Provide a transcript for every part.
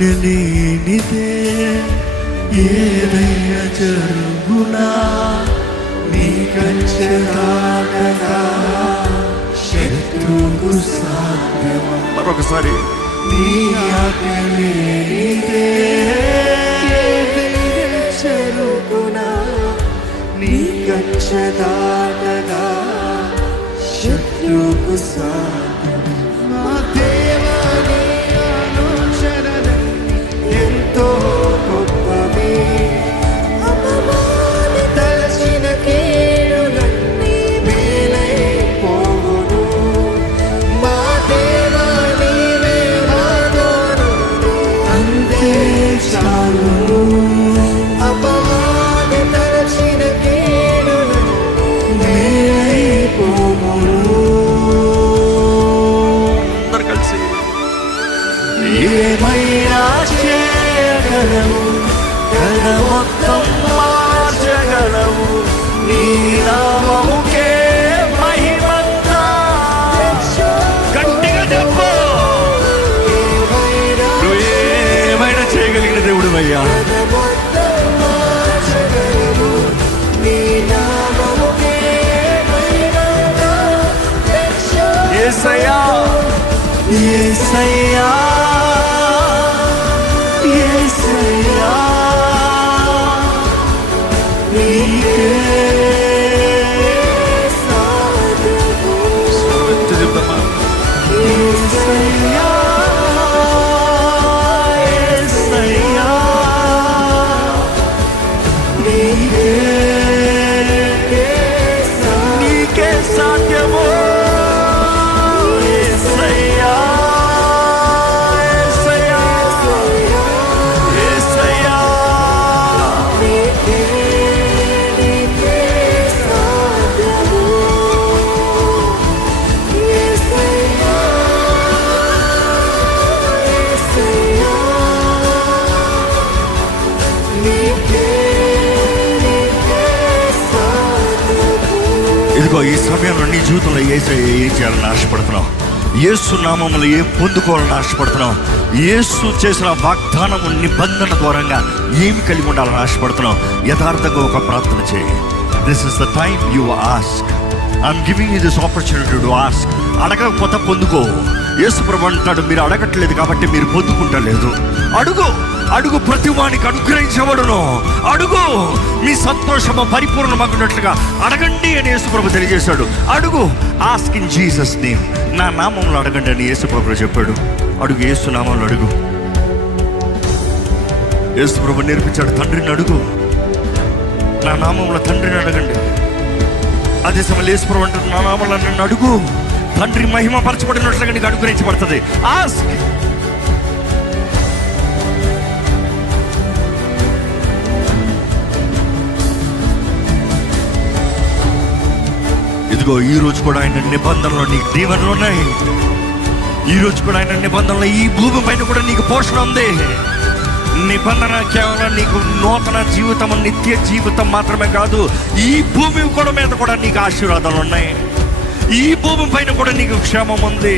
లేనిదే ఏదైనా జరుగునా నీ కంచె దాటగా శత్రువుకు సాధ్యమా? మరొకసారి నీ ఆజ్ఞ లేనిదే ఏదైనా జరుగునా నీ కంచె దాటగా శత్రువుకు సాధ్యమా? మా దేవా నీ ఆలోచనలన్నీ ఎంతో గొప్పవి, తలచిన కీడులన్నీ మేలైపోవును. మా దేవా నీవే మా తోడు, అంతే చాలును. అపవాది తలచిన కీడులన్నీ మేలైపోవును. అందరు కలిసి ఏమైనా చేయగలవు, కథ మొత్తం మార్చగలవు, నీ నామముకే మహిమంతా. గట్టిగా చెప్పు, నువ్వు ఏమైనా చేయగలిగిన దేవుడు అయ్యా. యేసయ్యా యేసయ్యా యేసయ్యా నీకే సాధ్యము. యేసయ్యా యేసయ్యా నీకే సాధ్యము. ఇదిగో ఈ సమయంలో నీ జీవితంలో ఏం చేయాలని ఆశపడుతున్నావు? యేసు నామములు ఏం పొందుకోవాలని ఆశపడుతున్నావు? యేసు చేసిన వాగ్దానము నిబంధన ద్వారంగా ఏమి కలిగి ఉండాలని ఆశపడుతున్నావు? యథార్థంగా ఒక ప్రార్థన చేయి. This is the time you ask. I'm giving you this opportunity to ask. అడగకపోతే పొందుకో. యేసు ప్రభు అంటాడు, మీరు అడగట్లేదు కాబట్టి మీరు పొందుకుంటలేదు. అడుగు అడుగు, ప్రతి వానికి అనుగ్రహించబడును. అడుగు, మీ సంతోషము పరిపూర్ణమగినట్లుగా అడగండి అని యేసు ప్రభు తెలియజేశాడు. అడుగు, ఆస్క్ ఇన్ జీసస్ నేమ్. నా నామంలో అడగండి అని యేసు ప్రభు చెప్పాడు. అడుగు, యేసు నామంలో అడుగు. యేసు ప్రభు నేర్పించాడు, తండ్రిని అడుగు, నా నామంలో తండ్రిని అడగండి. అదే సమయంలో యేసు ప్రభు అంటాడు, నా నామంలో నన్ను అడుగు, తండ్రి మహిమ పరచబడినట్లుగా నీకు అనుగ్రహించబడుతుంది. ఆస్క్. ఇదిగో ఈ రోజు కూడా ఆయన నిబంధనలో నీకు దీవెనలు ఉన్నాయి. ఈ రోజు కూడా ఆయన నిబంధనలో ఈ భూమి పైన కూడా నీకు పోషణ ఉంది. నిబంధన కేవలం నీకు నూతన జీవితం, నిత్య జీవితం మాత్రమే కాదు, ఈ భూమి కూడా మీద కూడా నీకు ఆశీర్వాదాలు ఉన్నాయి. ఈ భూమి పైన కూడా నీకు క్షేమం ఉంది.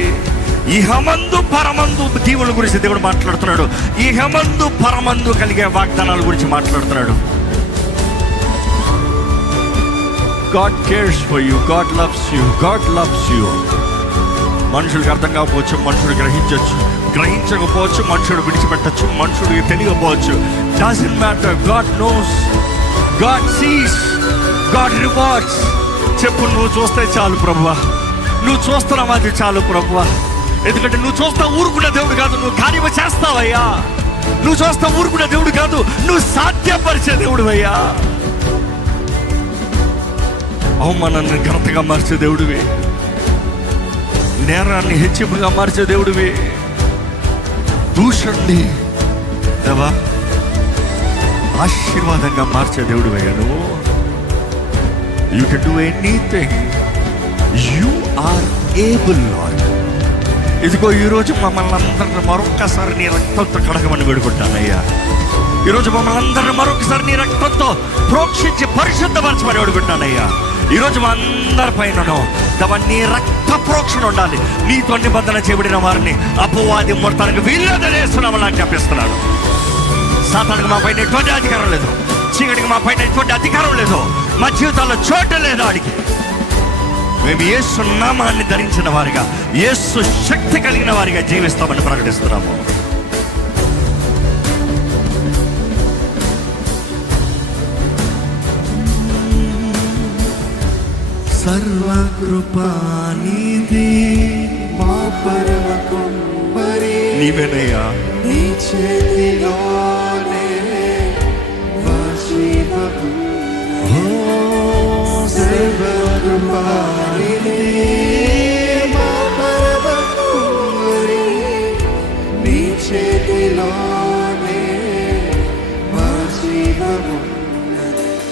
ఇహమందు పరమందు దీవుల గురించి దేవుడు మాట్లాడుతున్నాడు. ఇహమందు పరమందు కలిగే వాగ్దానాల గురించి మాట్లాడుతున్నాడు. God cares for you. God loves you. God loves you. మనుషుడికి అర్థం కాకపోవచ్చు, మనుషుడు గ్రహించకపోవచ్చు, మనుషుడు విడిచిపెట్టచ్చు, మనుషుడికి తెలియకపోవచ్చు. Doesn't matter. God knows. God sees. God rewards. చెప్పు, నువ్వు చూస్తే చాలు ప్రభువా, నువ్వు చూస్తున్నావు అది చాలు ప్రభువా. ఎందుకంటే నువ్వు చూస్తా ఊరుకునే దేవుడు కాదు, నువ్వు కార్యము చేస్తావయ్యా. నువ్వు చూస్తా ఊరుకునే దేవుడు కాదు, నువ్వు సాధ్యపరిచే దేవుడు అయ్యా. అవమానాన్ని ఘనతగా మార్చే దేవుడివి, నేరాన్ని హెచ్చింపుగా మార్చే దేవుడివి, దూషణని దేవా ఆశీర్వాదంగా మార్చే దేవుడివి అయ్యా. నువ్వు you can do anything. You are able lord. ఇదిగో ఈరోజు మమ్మల్ని అందరిని మరొక్కసారి నీ రక్తంతో కడగమని వేడుకుంటానయ్యా. ఈరోజు మమ్మల్ని అందరిని మరొకసారి నీ రక్తంతో ప్రోక్షించి పరిశుద్ధపరచమని వేడుకుంటానయ్యా. ఈరోజు మా అందరి పైనను నీ రక్తం సప్రోక్షణ ఉండాలి. నీతో నిబంధన చేయబడిన వారిని అపవాది మొత్తానికి వీళ్ళదని వేస్తున్నామని నాకు చెప్పిస్తున్నాడు. సాతానికి మా పైన ఎటువంటి అధికారం లేదు, చీకటికి మా పైన ఎటువంటి అధికారం లేదు, మా జీవితాల్లో చోటు లేదు ఆడికి. మేము యేసు నామాన్ని ధరించిన వారిగా, యేసు శక్తి కలిగిన వారిగా జీవిస్తామని ప్రకటిస్తున్నాము. సర్వకృపానిధి మా పరమ కుమ్మరి నీవేనయ్యా, నీ చేతిలోనే మా జీవము. ఓ సర్వకృపానిధి మా పరమ కుమ్మరి, నీ చేతిలోనే మా జీవము.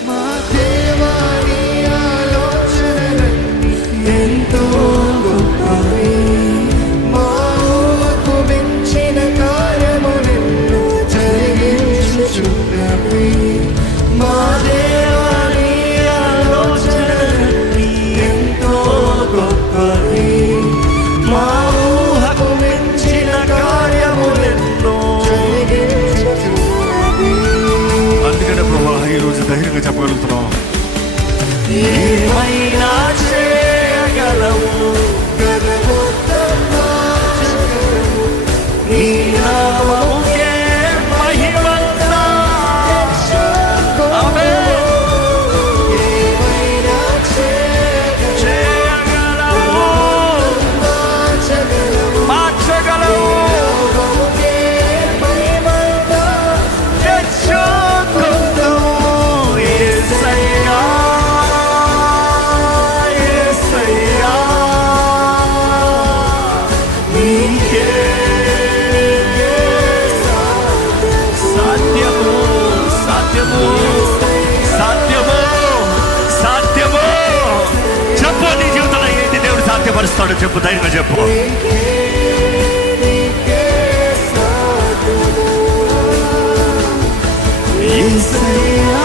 మా దేవాని ఎంతో గొప్పవి, మా ఊహకు మించిన కార్యములెన్నో జరిగించుచున్నవి. మా దేవాని ఆలోచనలన్నీ ఎంతో గొప్పవి, మా ఊహకు మించిన కార్యములెన్నో జరిగించుచున్నవి. అందుకనే ప్రభా ఈరోజు ధైర్యంగా చెప్పగలుగుతున్నాం, ఏమైనా చేయగలవు, గర్వోత్తమ జగము, నీ నామముకే మహిమంతా ఆమేన్. ఏమైనా చేయగలవు, మార్చగలవు, నామముకే మహిమంతా తెచ్చుకుందుము. యేసయ్యా సాధ్యపరుస్తాడు. చెప్పు, ధైర్యంగా చెప్పు. యేసయ్యా